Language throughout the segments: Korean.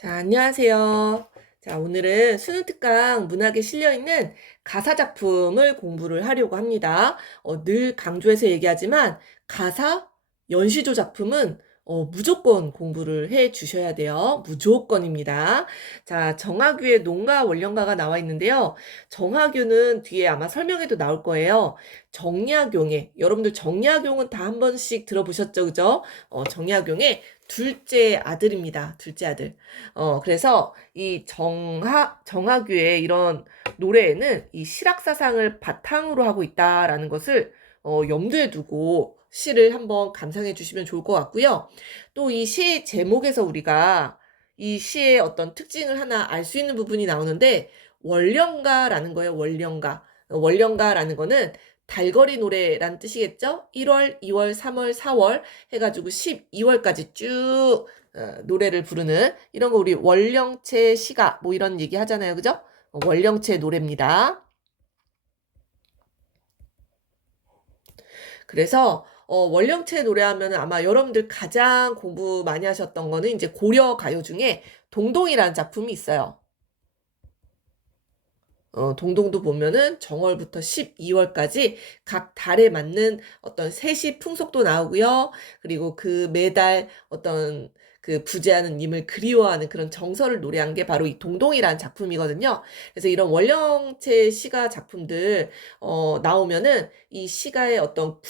자, 안녕하세요. 자, 오늘은 수능 특강 문학에 실려 있는 가사 작품을 공부를 하려고 합니다. 늘 강조해서 얘기하지만 가사, 연시조 작품은 무조건 공부를 해 주셔야 돼요. 무조건입니다. 자, 정학유의 농가 원령가가 나와 있는데요. 정학유는 뒤에 아마 설명에도 나올 거예요. 정약용의, 여러분들 정약용은 다 한 번씩 들어보셨죠? 그죠? 정약용의 둘째 아들입니다. 둘째 아들. 그래서 이 정학유의 이런 노래에는 이 실학사상을 바탕으로 하고 있다라는 것을 염두에 두고 시를 한번 감상해 주시면 좋을 것 같고요. 또 이 시 제목에서 우리가 이 시의 어떤 특징을 하나 알 수 있는 부분이 나오는데 월령가라는 거예요. 월령가. 월령가라는 거는 달거리 노래란 뜻이겠죠? 1월, 2월, 3월, 4월 해가지고 12월까지 쭉 노래를 부르는 이런 거 우리 월령체 시가 뭐 이런 얘기 하잖아요. 그죠? 월령체 노래입니다. 그래서 월령체 노래하면 아마 여러분들 가장 공부 많이 하셨던 거는 이제 고려 가요 중에 동동이라는 작품이 있어요. 동동도 보면은 정월부터 12월까지 각 달에 맞는 어떤 세시 풍속도 나오고요. 그리고 그 매달 어떤 그 부재하는 님을 그리워하는 그런 정서를 노래한 게 바로 이 동동이라는 작품이거든요. 그래서 이런 원령체 시가 작품들 나오면은 이 시가의 어떤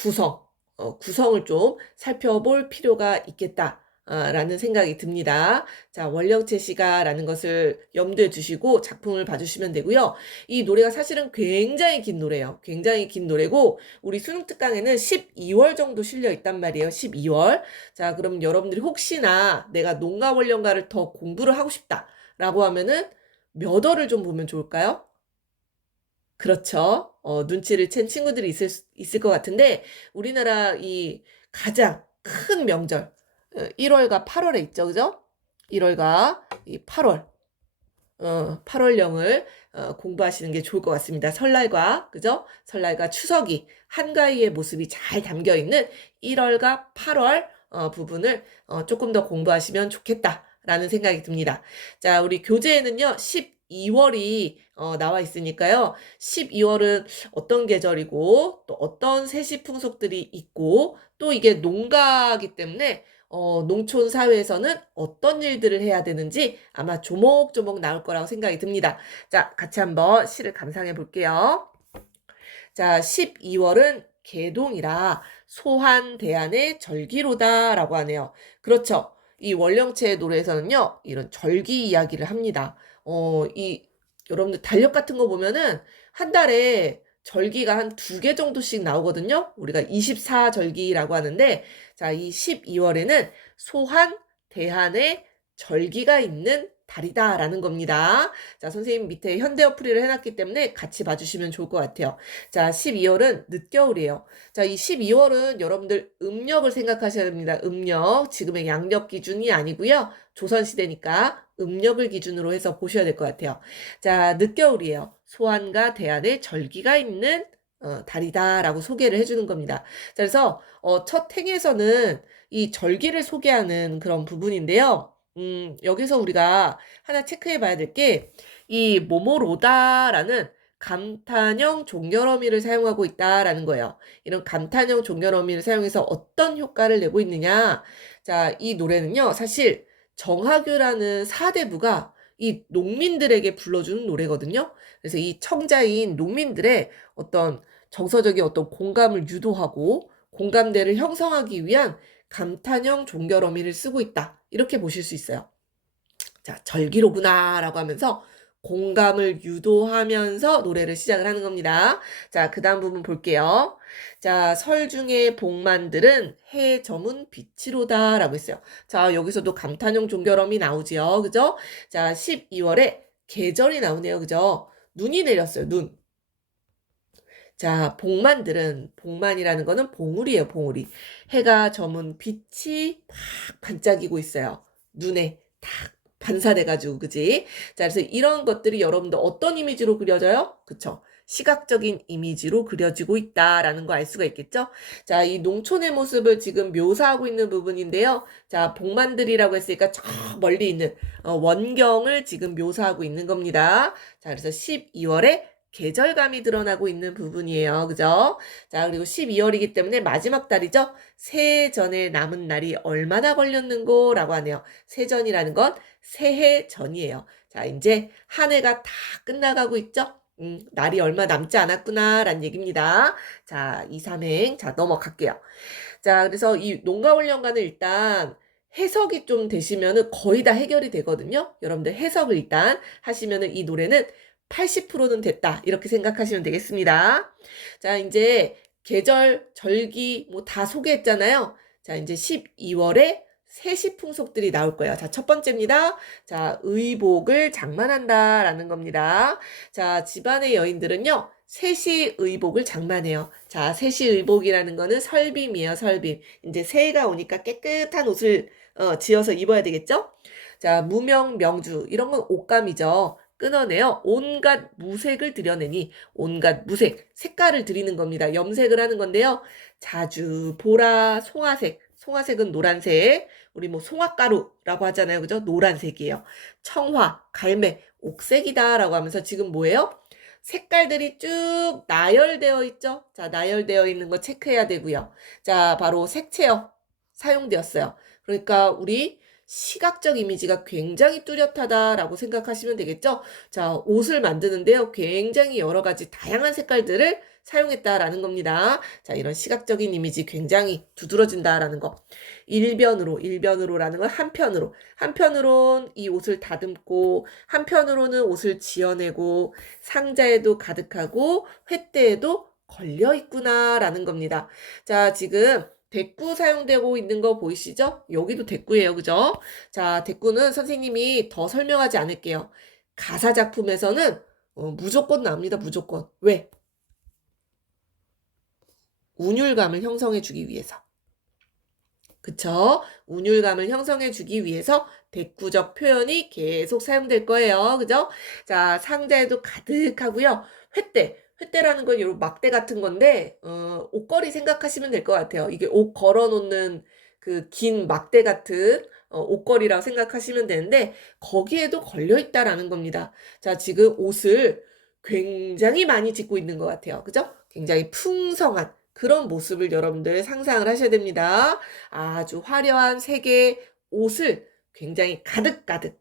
구성을 좀 살펴볼 필요가 있겠다. 라는 생각이 듭니다. 자, 원령체 시가라는 것을 염두에 두시고 작품을 봐주시면 되고요. 이 노래가 사실은 굉장히 긴 노래예요. 굉장히 긴 노래고 우리 수능 특강에는 12월 정도 실려 있단 말이에요. 12월. 자, 그럼 여러분들이 혹시나 내가 농가 원령가를 더 공부를 하고 싶다라고 하면은 몇 월을 좀 보면 좋을까요? 그렇죠. 눈치를 챈 친구들이 있을 것 같은데 우리나라 이 가장 큰 명절 1월과 8월에 있죠. 그죠? 1월과 이 8월 8월령을 공부하시는 게 좋을 것 같습니다. 설날과, 그죠? 설날과 추석이 한가위의 모습이 잘 담겨 있는 1월과 8월 부분을 조금 더 공부하시면 좋겠다라는 생각이 듭니다. 자, 우리 교재에는요, 12월이 나와 있으니까요. 12월은 어떤 계절이고, 또 어떤 세시 풍속들이 있고, 또 이게 농가기 때문에 농촌 사회에서는 어떤 일들을 해야 되는지 아마 조목조목 나올 거라고 생각이 듭니다. 자, 같이 한번 시를 감상해 볼게요. 자, 12월은 개동이라 소한 대안의 절기로다라고 하네요. 그렇죠. 이 원령체 노래에서는요, 이런 절기 이야기를 합니다. 여러분들 달력 같은 거 보면은 한 달에 절기가 한 2개 정도씩 나오거든요. 우리가 24절기라고 하는데, 자, 이 12월에는 소한 대한의 절기가 있는 달이다라는 겁니다. 자, 선생님 밑에 현대어플이를 해놨기 때문에 같이 봐주시면 좋을 것 같아요. 자, 12월은 늦겨울이에요. 자, 이 12월은 여러분들 음력을 생각하셔야 됩니다. 음력. 지금의 양력 기준이 아니고요. 조선시대니까 음력을 기준으로 해서 보셔야 될 것 같아요. 자, 늦겨울이에요. 소환과 대안의 절기가 있는 달이다라고 소개를 해주는 겁니다. 자, 그래서 첫 행에서는 이 절기를 소개하는 그런 부분인데요. 여기서 우리가 하나 체크해 봐야 될 게, 이 모모로다라는 감탄형 종결어미를 사용하고 있다라는 거예요. 이런 감탄형 종결어미를 사용해서 어떤 효과를 내고 있느냐. 자, 이 노래는요, 사실 정학유라는 사대부가 이 농민들에게 불러주는 노래거든요. 그래서 이 청자인 농민들의 어떤 정서적인 어떤 공감을 유도하고 공감대를 형성하기 위한 감탄형 종결어미를 쓰고 있다. 이렇게 보실 수 있어요. 자, 절기로구나 라고 하면서 공감을 유도하면서 노래를 시작을 하는 겁니다. 자, 그 다음 부분 볼게요. 자, 설중의 복만들은 해 저문 빛이로다 라고 했어요. 자, 여기서도 감탄형 종결음이 나오지요. 그죠? 자, 12월에 계절이 나오네요. 그죠? 눈이 내렸어요. 눈. 자, 복만들은, 복만이라는 거는 봉우리예요. 봉우리. 해가 저문 빛이 막 반짝이고 있어요. 눈에 탁 반사돼가지고, 그지? 자, 그래서 이런 것들이 여러분들 어떤 이미지로 그려져요? 그쵸? 시각적인 이미지로 그려지고 있다라는 거 알 수가 있겠죠? 자, 이 농촌의 모습을 지금 묘사하고 있는 부분인데요. 자, 복만들이라고 했으니까 저 멀리 있는 원경을 지금 묘사하고 있는 겁니다. 자, 그래서 12월에 계절감이 드러나고 있는 부분이에요. 그죠? 자, 그리고 12월이기 때문에 마지막 달이죠. 새해 전에 남은 날이 얼마나 걸렸는고 라고 하네요. 세전이라는 건 새해 전이에요. 자, 이제 한 해가 다 끝나가고 있죠? 날이 얼마 남지 않았구나 라는 얘기입니다. 자, 2, 3행. 자, 넘어갈게요. 자, 그래서 이 농가훈련가는 일단 해석이 좀 되시면은 거의 다 해결이 되거든요. 여러분들 해석을 일단 하시면은 이 노래는 80%는 됐다. 이렇게 생각하시면 되겠습니다. 자, 이제 계절, 절기 뭐 다 소개했잖아요. 자, 이제 12월에 세시풍속들이 나올 거예요. 자, 첫 번째입니다. 자, 의복을 장만한다라는 겁니다. 자, 집안의 여인들은요. 세시의복을 장만해요. 자, 세시의복이라는 거는 설빔이에요. 설빔. 이제 새해가 오니까 깨끗한 옷을 지어서 입어야 되겠죠? 자, 무명, 명주 이런 건 옷감이죠. 끊어내요. 온갖 무색을 드려내니 온갖 무색, 색깔을 드리는 겁니다. 염색을 하는 건데요. 자주, 보라, 송화색. 송화색은 노란색. 우리 뭐 송화가루라고 하잖아요. 그죠? 노란색이에요. 청화, 갈매, 옥색이다라고 하면서 지금 뭐예요? 색깔들이 쭉 나열되어 있죠? 자, 나열되어 있는 거 체크해야 되고요. 자, 바로 색채요. 사용되었어요. 그러니까 우리 시각적 이미지가 굉장히 뚜렷하다라고 생각하시면 되겠죠? 자, 옷을 만드는데요. 굉장히 여러 가지 다양한 색깔들을 사용했다라는 겁니다. 자, 이런 시각적인 이미지 굉장히 두드러진다라는 거. 일변으로라는 건 한편으론 이 옷을 다듬고, 한편으로는 옷을 지어내고, 상자에도 가득하고, 횃대에도 걸려 있구나라는 겁니다. 자, 지금 대꾸 사용되고 있는 거 보이시죠? 여기도 대꾸예요. 그죠? 자, 대꾸는 선생님이 더 설명하지 않을게요. 가사 작품에서는 무조건 나옵니다. 무조건. 왜? 운율감을 형성해 주기 위해서. 그쵸? 운율감을 형성해 주기 위해서 대꾸적 표현이 계속 사용될 거예요. 그죠? 자, 상자에도 가득하고요. 횃대라는 건 이런 막대 같은 건데, 옷걸이 생각하시면 될 것 같아요. 이게 옷 걸어 놓는 그 긴 막대 같은 옷걸이라고 생각하시면 되는데, 거기에도 걸려 있다라는 겁니다. 자, 지금 옷을 굉장히 많이 짓고 있는 것 같아요. 그죠? 굉장히 풍성한 그런 모습을 여러분들 상상을 하셔야 됩니다. 아주 화려한 색의 옷을 굉장히 가득가득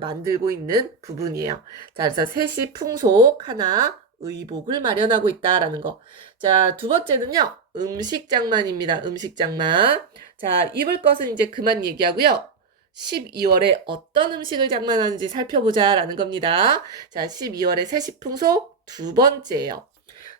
만들고 있는 부분이에요. 자, 그래서 세시 풍속 하나 의복을 마련하고 있다라는 거. 자, 두 번째는요. 음식 장만입니다. 음식 장만. 자, 입을 것은 이제 그만 얘기하고요. 12월에 어떤 음식을 장만하는지 살펴보자라는 겁니다. 자, 12월의 세시 풍속 두 번째예요.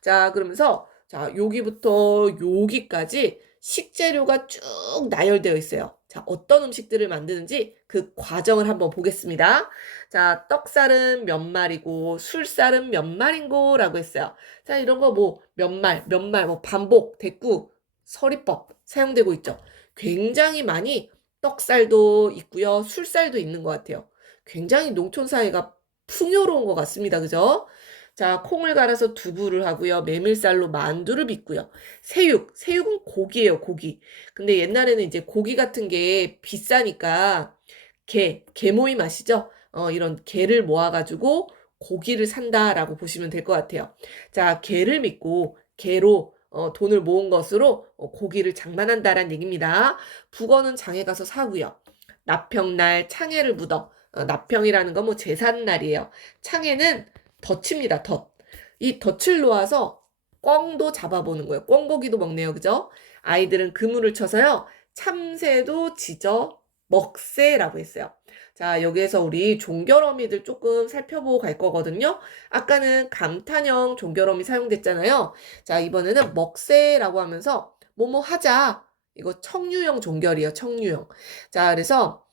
자, 그러면서 자, 여기부터 여기까지 식재료가 쭉 나열되어 있어요. 자, 어떤 음식들을 만드는지 그 과정을 한번 보겠습니다. 자, 떡살은 몇 마리고, 술살은 몇 마리고, 라고 했어요. 자, 이런 거 뭐, 뭐, 반복, 대꾸, 서리법 사용되고 있죠. 굉장히 많이 떡살도 있고요. 술살도 있는 것 같아요. 굉장히 농촌 사회가 풍요로운 것 같습니다. 그죠? 자, 콩을 갈아서 두부를 하고요. 메밀쌀로 만두를 빚고요. 새육은 고기예요, 고기. 근데 옛날에는 이제 고기 같은 게 비싸니까 게 모임 아시죠? 이런 게를 모아가지고 고기를 산다라고 보시면 될 것 같아요. 자, 게를 믿고 게로 돈을 모은 것으로 고기를 장만한다라는 얘기입니다. 북어는 장에 가서 사고요. 납평날 창에를 묻어. 납평이라는 건 뭐 제삿날이에요. 창에는 덫입니다. 덫. 이 덫을 놓아서 꿩도 잡아보는 거예요. 꿩고기도 먹네요. 그죠? 아이들은 그물을 쳐서요. 참새도 지져 먹새라고 했어요. 자, 여기에서 우리 종결어미들 조금 살펴보고 갈 거거든요. 아까는 감탄형 종결어미 사용됐잖아요. 자, 이번에는 먹새라고 하면서 뭐뭐 하자. 이거 청유형 종결이에요. 청유형. 자, 그래서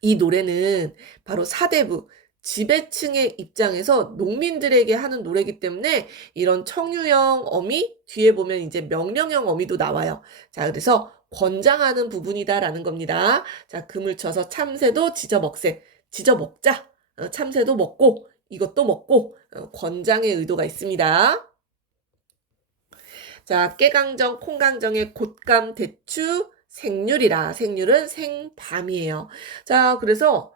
이 노래는 바로 사대부 지배층의 입장에서 농민들에게 하는 노래이기 때문에 이런 청유형 어미 뒤에 보면 이제 명령형 어미도 나와요. 자, 그래서 권장하는 부분이다라는 겁니다. 자, 금을 쳐서 참새도 지져 먹자. 참새도 먹고 이것도 먹고 권장의 의도가 있습니다. 자, 깨강정, 콩강정의 곶감, 대추, 생률이라. 생률은 생밤이에요. 자, 그래서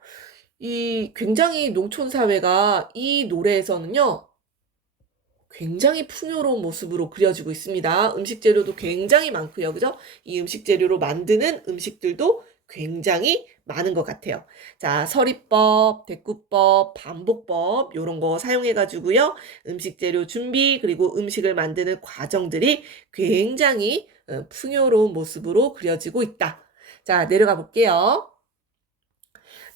이 굉장히 농촌 사회가 이 노래에서는요. 굉장히 풍요로운 모습으로 그려지고 있습니다. 음식 재료도 굉장히 많고요. 그죠? 이 음식 재료로 만드는 음식들도 굉장히 많은 것 같아요. 자, 서리법, 대꾸법, 반복법 요런 거 사용해 가지고요. 음식 재료 준비 그리고 음식을 만드는 과정들이 굉장히 풍요로운 모습으로 그려지고 있다. 자, 내려가 볼게요.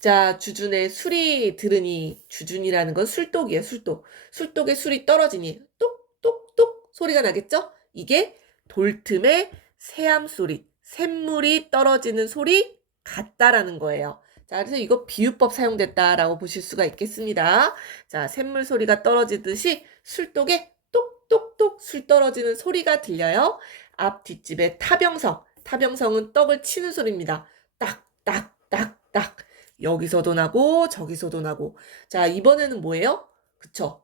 자, 주준의 술이 들으니, 주준이라는 건 술독이에요, 술독. 술독에 술이 떨어지니 똑똑똑 소리가 나겠죠? 이게 돌틈의 새암 소리, 샘물이 떨어지는 소리 같다라는 거예요. 자, 그래서 이거 비유법 사용됐다라고 보실 수가 있겠습니다. 자, 샘물 소리가 떨어지듯이 술독에 똑똑똑 술 떨어지는 소리가 들려요. 앞 뒷집의 타병성, 타병성은 떡을 치는 소리입니다. 딱딱딱딱. 여기서도 나고 저기서도 나고. 자, 이번에는 뭐예요? 그쵸?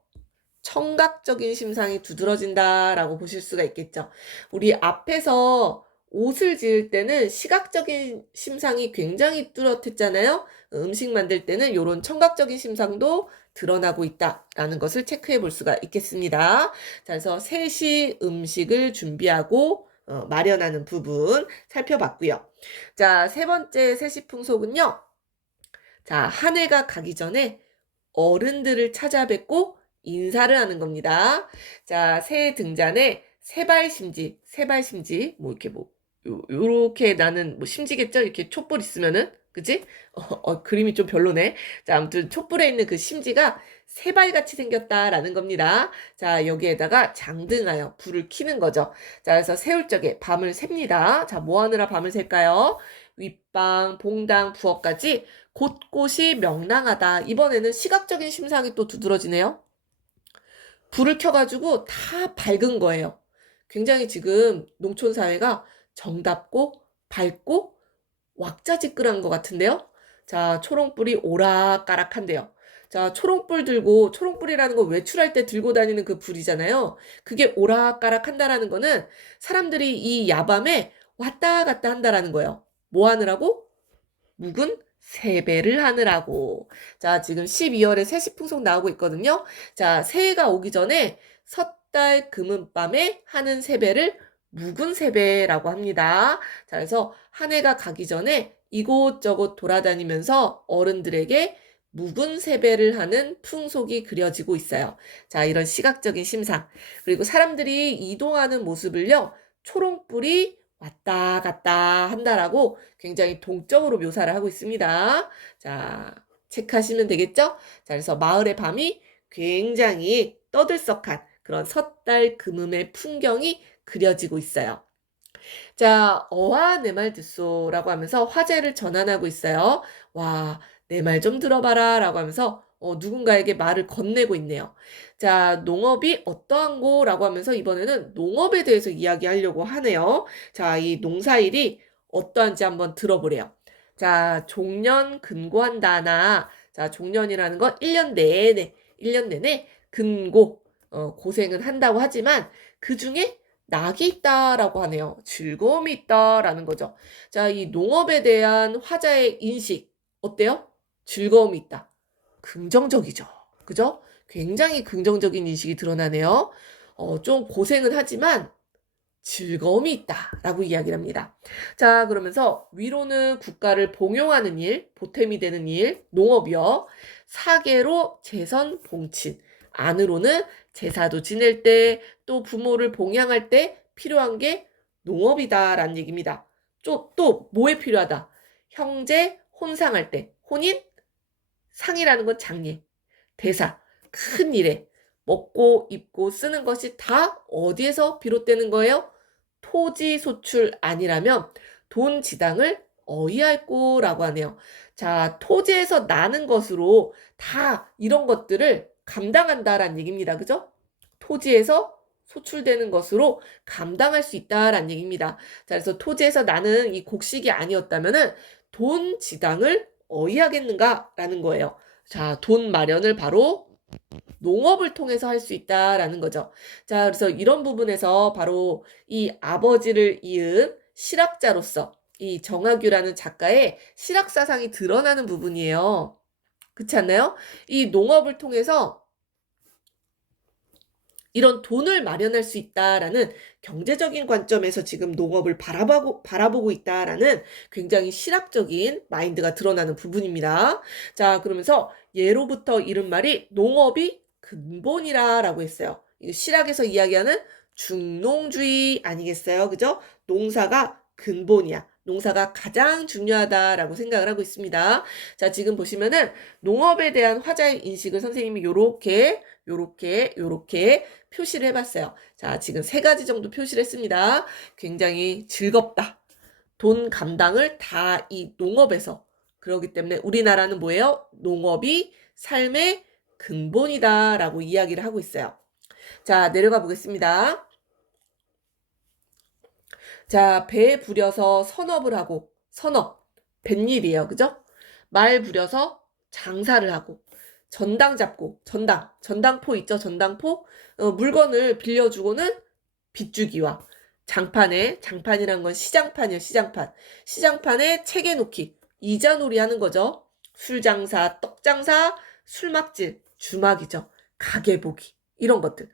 청각적인 심상이 두드러진다라고 보실 수가 있겠죠. 우리 앞에서 옷을 지을 때는 시각적인 심상이 굉장히 뚜렷했잖아요. 음식 만들 때는 이런 청각적인 심상도 드러나고 있다라는 것을 체크해 볼 수가 있겠습니다. 자, 그래서 셋이 음식을 준비하고 마련하는 부분 살펴봤고요. 자, 세 번째 세시풍속은요. 자, 한 해가 가기 전에 어른들을 찾아뵙고 인사를 하는 겁니다. 자, 새해 등잔에 세발심지, 뭐 이렇게 요렇게 나는 뭐 심지겠죠? 이렇게 촛불 있으면은, 그치? 그림이 좀 별로네. 자, 아무튼 촛불에 있는 그 심지가 세발같이 생겼다라는 겁니다. 자, 여기에다가 장등하여 불을 켜는 거죠. 자, 그래서 세울 적에 밤을 셉니다. 자, 뭐 하느라 밤을 셀까요? 윗방, 봉당, 부엌까지 곳곳이 명랑하다. 이번에는 시각적인 심상이 또 두드러지네요. 불을 켜가지고 다 밝은 거예요. 굉장히 지금 농촌 사회가 정답고 밝고 왁자지껄한 것 같은데요. 자, 초롱불이 오락가락한데요. 자, 초롱불 들고, 초롱불이라는 건 외출할 때 들고 다니는 그 불이잖아요. 그게 오락가락한다라는 거는 사람들이 이 야밤에 왔다 갔다 한다라는 거예요. 뭐 하느라고? 묵은 세배를 하느라고. 자, 지금 12월에 세시풍속 나오고 있거든요. 자, 새해가 오기 전에 섣달 금은밤에 하는 세배를 묵은 세배라고 합니다. 자, 그래서 한 해가 가기 전에 이곳저곳 돌아다니면서 어른들에게 묵은 세배를 하는 풍속이 그려지고 있어요. 자, 이런 시각적인 심상. 그리고 사람들이 이동하는 모습을요, 초롱불이 왔다 갔다 한다라고 굉장히 동적으로 묘사를 하고 있습니다. 자, 체크하시면 되겠죠? 자, 그래서 마을의 밤이 굉장히 떠들썩한 그런 섣달 금음의 풍경이 그려지고 있어요. 자, 어와 내 말 듣소라고 하면서 화제를 전환하고 있어요. 와, 내 말 좀 들어봐라 라고 하면서 누군가에게 말을 건네고 있네요. 자, 농업이 어떠한고? 라고 하면서 이번에는 농업에 대해서 이야기하려고 하네요. 자, 이 농사일이 어떠한지 한번 들어보래요. 자, 종년 근고한다나. 자, 종년이라는 건 1년 내내 근고, 고생은 한다고 하지만 그 중에 낙이 있다라고 하네요. 즐거움이 있다라는 거죠. 자, 이 농업에 대한 화자의 인식 어때요? 즐거움이 있다. 긍정적이죠. 그죠? 굉장히 긍정적인 인식이 드러나네요. 좀 고생은 하지만 즐거움이 있다라고 이야기를 합니다. 자, 그러면서 위로는 국가를 봉용하는 일, 보탬이 되는 일, 농업이요. 사계로 재선 봉친. 안으로는 제사도 지낼 때, 또 부모를 봉양할 때 필요한 게 농업이다라는 얘기입니다. 또 뭐에 필요하다? 형제 혼상할 때, 혼인, 상이라는 건 장례, 대사, 큰 일에 먹고 입고 쓰는 것이 다 어디에서 비롯되는 거예요? 토지 소출 아니라면 돈 지당을 어이할꼬라고 하네요. 자, 토지에서 나는 것으로 다 이런 것들을 감당한다라는 얘기입니다. 그죠? 토지에서 소출되는 것으로 감당할 수 있다라는 얘기입니다. 자, 그래서 토지에서 나는 이 곡식이 아니었다면은 돈 지당을 어이하겠는가라는 거예요. 자, 돈 마련을 바로 농업을 통해서 할 수 있다라는 거죠. 자, 그래서 이런 부분에서 바로 이 아버지를 이은 실학자로서 이 정학규라는 작가의 실학 사상이 드러나는 부분이에요. 그렇지 않나요? 이 농업을 통해서 이런 돈을 마련할 수 있다라는 경제적인 관점에서 지금 농업을 바라보고 있다라는 굉장히 실학적인 마인드가 드러나는 부분입니다. 자, 그러면서 예로부터 이른 말이 농업이 근본이라고 했어요. 이거 실학에서 이야기하는 중농주의 아니겠어요? 그죠? 농사가 근본이야. 농사가 가장 중요하다라고 생각을 하고 있습니다. 자, 지금 보시면은 농업에 대한 화자의 인식을 선생님이 요렇게 표시를 해봤어요. 자, 지금 3가지 정도 표시를 했습니다. 굉장히 즐겁다. 돈 감당을 다 이 농업에서. 그렇기 때문에 우리나라는 뭐예요? 농업이 삶의 근본이다라고 이야기를 하고 있어요. 자, 내려가 보겠습니다. 자, 배 부려서 선업을 하고, 선업, 뱃일이에요. 그죠? 말 부려서 장사를 하고, 전당 잡고, 전당포 있죠? 전당포? 물건을 빌려주고는 빚주기와 장판이란 건 시장판이에요. 시장판에 책에 놓기, 이자놀이 하는 거죠. 술장사, 떡장사, 술막질, 주막이죠. 가게 보기, 이런 것들.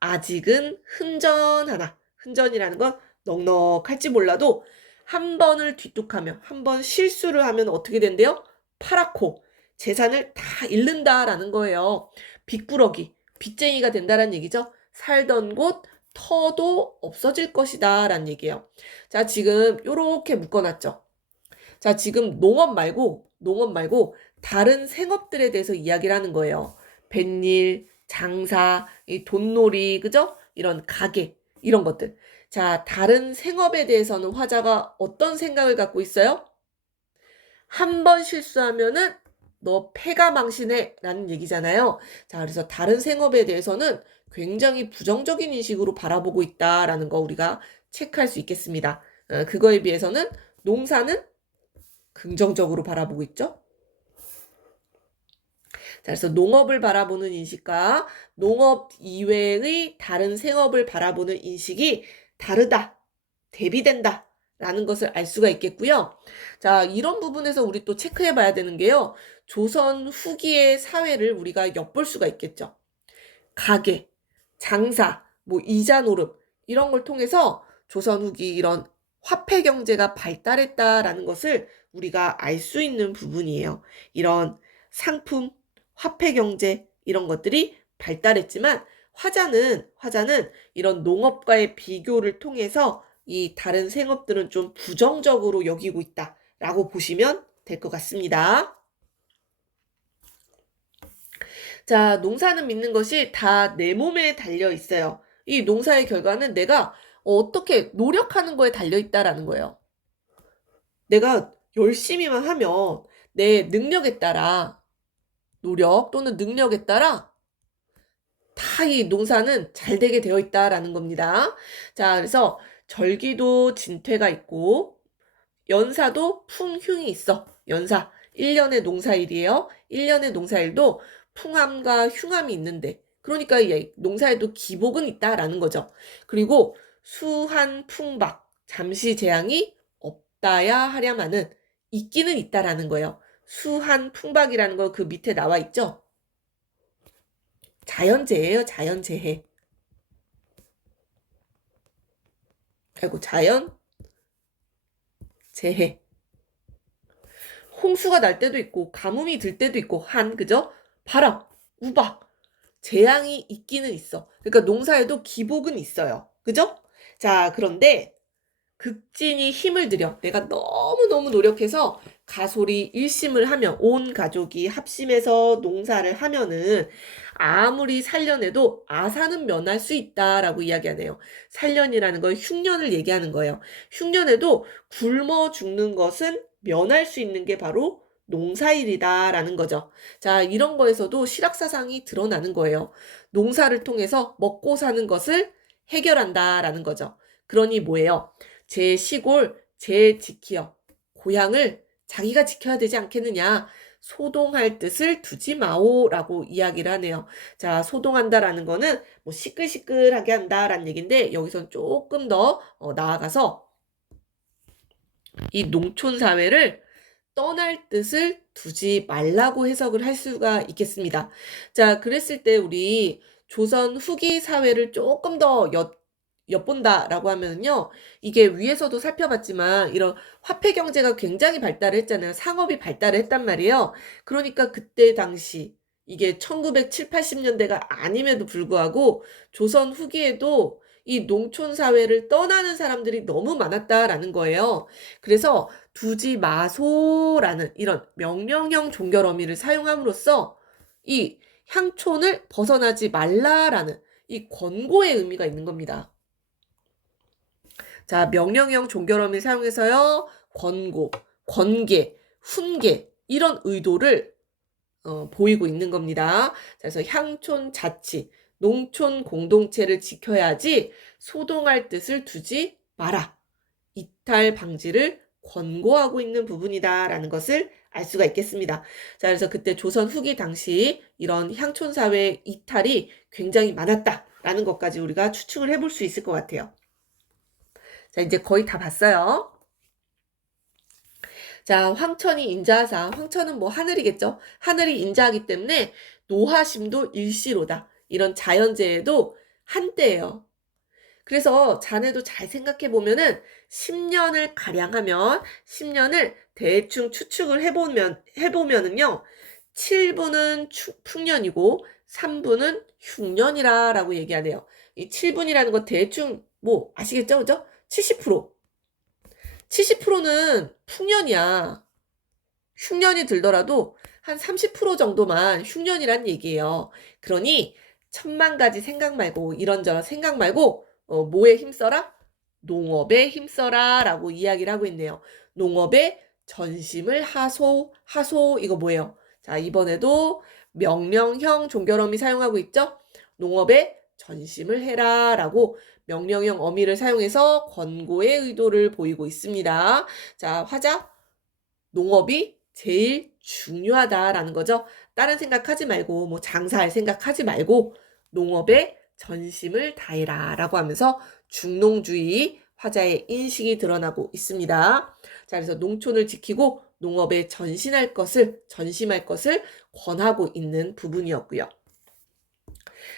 아직은 흔전하나. 흔전이라는 건 넉넉할지 몰라도 한 번을 뒤뚝하면, 한 번 실수를 하면 어떻게 된대요? 파랗고 재산을 다 잃는다라는 거예요. 빚꾸러기, 빚쟁이가 된다라는 얘기죠. 살던 곳 터도 없어질 것이다 라는 얘기예요. 자, 지금 요렇게 묶어놨죠. 자, 지금 농업 말고 다른 생업들에 대해서 이야기를 하는 거예요. 뱃일, 장사, 이 돈놀이, 그죠? 이런 가게, 이런 것들. 자, 다른 생업에 대해서는 화자가 어떤 생각을 갖고 있어요? 한 번 실수하면은 너 패가 망신해 라는 얘기잖아요. 자, 그래서 다른 생업에 대해서는 굉장히 부정적인 인식으로 바라보고 있다라는 거 우리가 체크할 수 있겠습니다. 그거에 비해서는 농사는 긍정적으로 바라보고 있죠. 자, 그래서 농업을 바라보는 인식과 농업 이외의 다른 생업을 바라보는 인식이 다르다, 대비된다 라는 것을 알 수가 있겠고요. 자, 이런 부분에서 우리 또 체크해 봐야 되는 게요. 조선 후기의 사회를 우리가 엿볼 수가 있겠죠. 가게, 장사, 뭐 이자 노름 이런 걸 통해서 조선 후기 이런 화폐 경제가 발달했다라는 것을 우리가 알 수 있는 부분이에요. 이런 상품, 화폐 경제 이런 것들이 발달했지만 화자는 이런 농업과의 비교를 통해서 이 다른 생업들은 좀 부정적으로 여기고 있다라고 보시면 될 것 같습니다. 자, 농사는 믿는 것이 다 내 몸에 달려 있어요. 이 농사의 결과는 내가 어떻게 노력하는 거에 달려 있다라는 거예요. 내가 열심히만 하면 내 능력에 따라 노력 또는 능력에 따라 다 이 농사는 잘 되게 되어 있다라는 겁니다. 자, 그래서 절기도 진퇴가 있고 연사도 풍흉이 있어. 연사 1년의 농사일이에요. 1년의 농사일도 풍함과 흉함이 있는데 그러니까 농사에도 기복은 있다라는 거죠. 그리고 수한 풍박 잠시 재앙이 없다야 하랴마는 있기는 있다라는 거예요. 수한 풍박이라는 거 그 밑에 나와 있죠. 자연재해예요. 자연재해. 아이고 자연재해. 홍수가 날 때도 있고 가뭄이 들 때도 있고 그죠? 바람, 우박, 재앙이 있기는 있어. 그러니까 농사에도 기복은 있어요. 그죠? 자, 그런데 극진히 힘을 들여 내가 너무너무 노력해서 가솔이 일심을 하면 온 가족이 합심해서 농사를 하면은 아무리 살년해도 아사는 면할 수 있다라고 이야기하네요. 살년이라는 건 흉년을 얘기하는 거예요. 흉년에도 굶어 죽는 것은 면할 수 있는 게 바로 농사일이다라는 거죠. 자, 이런 거에서도 실학사상이 드러나는 거예요. 농사를 통해서 먹고 사는 것을 해결한다라는 거죠. 그러니 뭐예요? 제 시골, 제 지키어, 고향을 자기가 지켜야 되지 않겠느냐. 소동할 뜻을 두지 마오라고 이야기를 하네요. 자, 소동한다라는 거는 뭐 시끌시끌하게 한다라는 얘기인데 여기선 조금 더 나아가서 이 농촌 사회를 떠날 뜻을 두지 말라고 해석을 할 수가 있겠습니다. 자, 그랬을 때 우리 조선 후기 사회를 조금 더 엿본다라고 하면요. 이게 위에서도 살펴봤지만 이런 화폐 경제가 굉장히 발달을 했잖아요. 상업이 발달을 했단 말이에요. 그러니까 그때 당시 이게 1970, 80년대가 아님에도 불구하고 조선 후기에도 이 농촌 사회를 떠나는 사람들이 너무 많았다라는 거예요. 그래서 두지 마소라는 이런 명령형 종결 어미를 사용함으로써 이 향촌을 벗어나지 말라라는 이 권고의 의미가 있는 겁니다. 자, 명령형 종결 어미를 사용해서요. 권고, 권계, 훈계 이런 의도를 보이고 있는 겁니다. 그래서 향촌 자치, 농촌 공동체를 지켜야지 소동할 뜻을 두지 마라. 이탈 방지를 권고하고 있는 부분이다라는 것을 알 수가 있겠습니다. 자, 그래서 그때 조선 후기 당시 이런 향촌 사회의 이탈이 굉장히 많았다라는 것까지 우리가 추측을 해볼 수 있을 것 같아요. 자, 이제 거의 다 봤어요. 자, 황천이 인자하사. 황천은 뭐 하늘이겠죠. 하늘이 인자하기 때문에 노하심도 일시로다. 이런 자연재해도 한때예요. 그래서 자네도 잘 생각해 보면은 10년을 가량 하면 10년을 대충 추측을 해보면은요. 7분은 풍년이고 3분은 흉년이라고 얘기하네요. 이 7분이라는 거 대충 뭐 아시겠죠? 그죠? 70%. 70%는 풍년이야. 흉년이 들더라도 한 30% 정도만 흉년이란 얘기예요. 그러니 천만 가지 생각 말고 이런저런 생각 말고 뭐에 힘써라? 농업에 힘써라 라고 이야기를 하고 있네요. 농업에 전심을 하소 이거 뭐예요? 자, 이번에도 명령형 종결 어미 사용하고 있죠? 농업에 전심을 해라 라고 명령형 어미를 사용해서 권고의 의도를 보이고 있습니다. 자, 화자 농업이 제일 중요하다라는 거죠. 다른 생각하지 말고 뭐 장사할 생각하지 말고 농업에 전심을 다해라 라고 하면서 중농주의 화자의 인식이 드러나고 있습니다. 자, 그래서 농촌을 지키고 농업에 전심할 것을 권하고 있는 부분이었고요.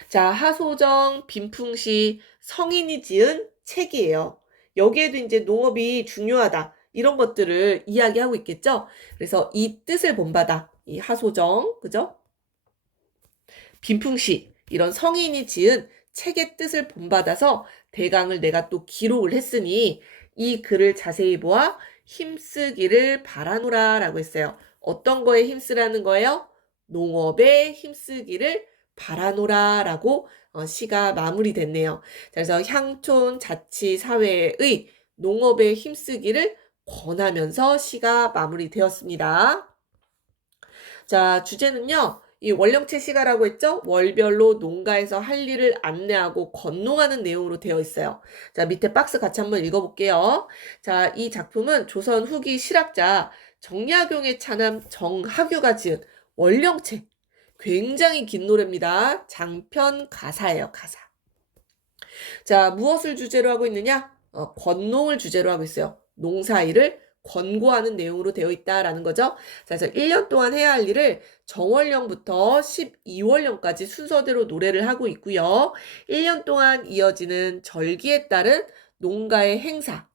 자, 하소정, 빈풍시, 성인이 지은 책이에요. 여기에도 이제 농업이 중요하다. 이런 것들을 이야기하고 있겠죠? 그래서 이 뜻을 본받아. 이 하소정, 그죠? 빈풍시, 이런 성인이 지은 책의 뜻을 본받아서 대강을 내가 또 기록을 했으니 이 글을 자세히 보아 힘쓰기를 바라노라 라고 했어요. 어떤 거에 힘쓰라는 거예요? 농업에 힘쓰기를 바라노라 라고 시가 마무리됐네요. 그래서 향촌 자치 사회의 농업에 힘쓰기를 권하면서 시가 마무리되었습니다. 자, 주제는요. 이 원령체 시가라고 했죠? 월별로 농가에서 할 일을 안내하고 건농하는 내용으로 되어 있어요. 자, 밑에 박스 같이 한번 읽어볼게요. 자, 이 작품은 조선 후기 실학자 정약용의 차남 정학유가 지은 원령체. 굉장히 긴 노래입니다. 장편 가사예요, 가사. 자, 무엇을 주제로 하고 있느냐? 건농을 주제로 하고 있어요. 농사일을 권고하는 내용으로 되어 있다라는 거죠. 그래서 1년 동안 해야 할 일을 정월령부터 12월령까지 순서대로 노래를 하고 있고요. 1년 동안 이어지는 절기에 따른 농가의 행사,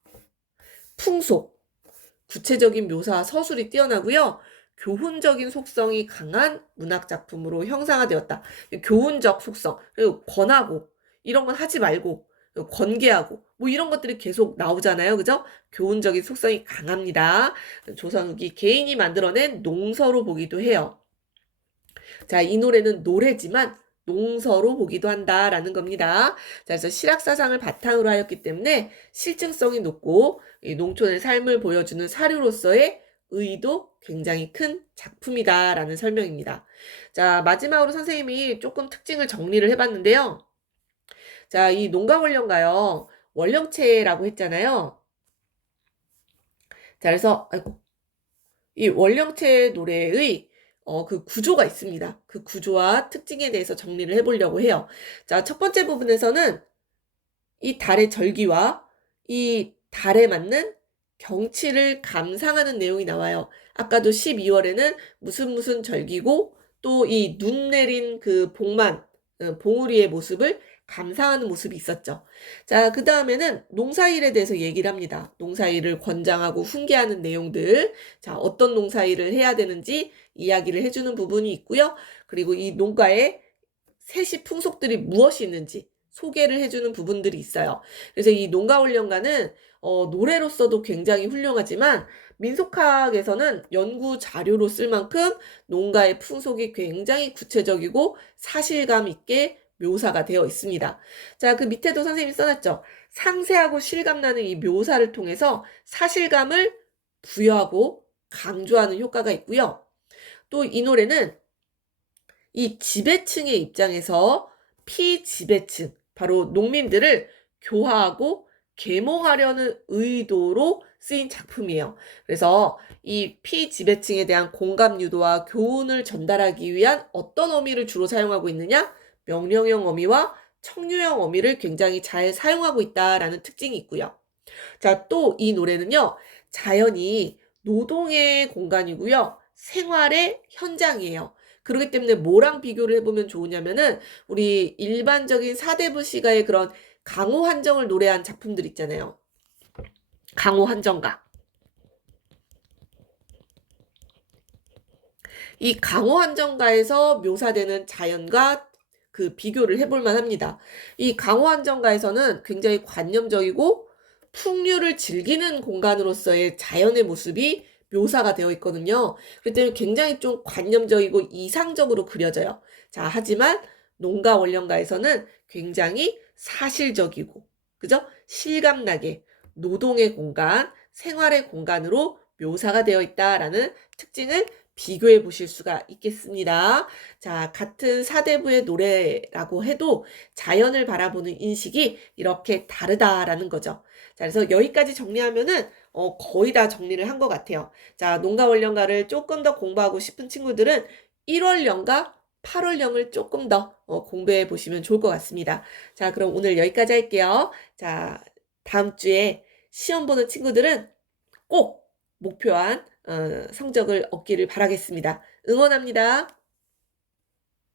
풍속, 구체적인 묘사, 서술이 뛰어나고요. 교훈적인 속성이 강한 문학작품으로 형상화되었다. 교훈적 속성, 그리고 권하고 이런 건 하지 말고 권계하고 뭐 이런 것들이 계속 나오잖아요. 그죠? 교훈적인 속성이 강합니다. 조선 후기 개인이 만들어낸 농서로 보기도 해요. 자, 이 노래는 노래지만 농서로 보기도 한다라는 겁니다. 자, 그래서 실학사상을 바탕으로 하였기 때문에 실증성이 높고 이 농촌의 삶을 보여주는 사료로서의 의도 굉장히 큰 작품이다라는 설명입니다. 자, 마지막으로 선생님이 조금 특징을 정리를 해봤는데요. 자, 이 농가원령가요. 원령체라고 했잖아요. 자, 그래서 이 원령체 노래의 그 구조가 있습니다. 그 구조와 특징에 대해서 정리를 해보려고 해요. 자, 첫 번째 부분에서는 이 달의 절기와 이 달에 맞는 경치를 감상하는 내용이 나와요. 아까도 12월에는 무슨 절기고 또 이 눈 내린 그 봉우리의 모습을 감상하는 모습이 있었죠. 자, 그 다음에는 농사일에 대해서 얘기를 합니다. 농사일을 권장하고 훈계하는 내용들, 자, 어떤 농사일을 해야 되는지 이야기를 해주는 부분이 있고요. 그리고 이 농가의 세시 풍속들이 무엇이 있는지 소개를 해주는 부분들이 있어요. 그래서 이 농가훈련가는 노래로서도 굉장히 훌륭하지만 민속학에서는 연구 자료로 쓸 만큼 농가의 풍속이 굉장히 구체적이고 사실감 있게 묘사가 되어 있습니다. 자, 그 밑에도 선생님이 써놨죠. 상세하고 실감나는 이 묘사를 통해서 사실감을 부여하고 강조하는 효과가 있고요. 또 이 노래는 이 지배층의 입장에서 피지배층, 바로 농민들을 교화하고 계몽하려는 의도로 쓰인 작품이에요. 그래서 이 피지배층에 대한 공감 유도와 교훈을 전달하기 위한 어떤 어미를 주로 사용하고 있느냐? 명령형 어미와 청유형 어미를 굉장히 잘 사용하고 있다라는 특징이 있고요. 자, 또 이 노래는요, 자연이 노동의 공간이고요, 생활의 현장이에요. 그렇기 때문에 뭐랑 비교를 해보면 좋으냐면은 우리 일반적인 사대부 시가의 그런 강호 한정을 노래한 작품들 있잖아요. 강호 한정가. 이 강호 한정가에서 묘사되는 자연과 그 비교를 해볼 만합니다. 이 강호 한정가에서는 굉장히 관념적이고 풍류를 즐기는 공간으로서의 자연의 모습이 묘사가 되어 있거든요. 그렇기 때문에 굉장히 좀 관념적이고 이상적으로 그려져요. 자, 하지만 농가 원령가에서는 굉장히 사실적이고, 그죠? 실감나게 노동의 공간, 생활의 공간으로 묘사가 되어 있다라는 특징을 비교해 보실 수가 있겠습니다. 자, 같은 사대부의 노래라고 해도 자연을 바라보는 인식이 이렇게 다르다라는 거죠. 자, 그래서 여기까지 정리하면은 거의 다 정리를 한 것 같아요. 자, 농가원령가를 조금 더 공부하고 싶은 친구들은 1월령과 8월령을 조금 더 공부해 보시면 좋을 것 같습니다. 자, 그럼 오늘 여기까지 할게요. 자, 다음 주에 시험 보는 친구들은 꼭 목표한 성적을 얻기를 바라겠습니다. 응원합니다.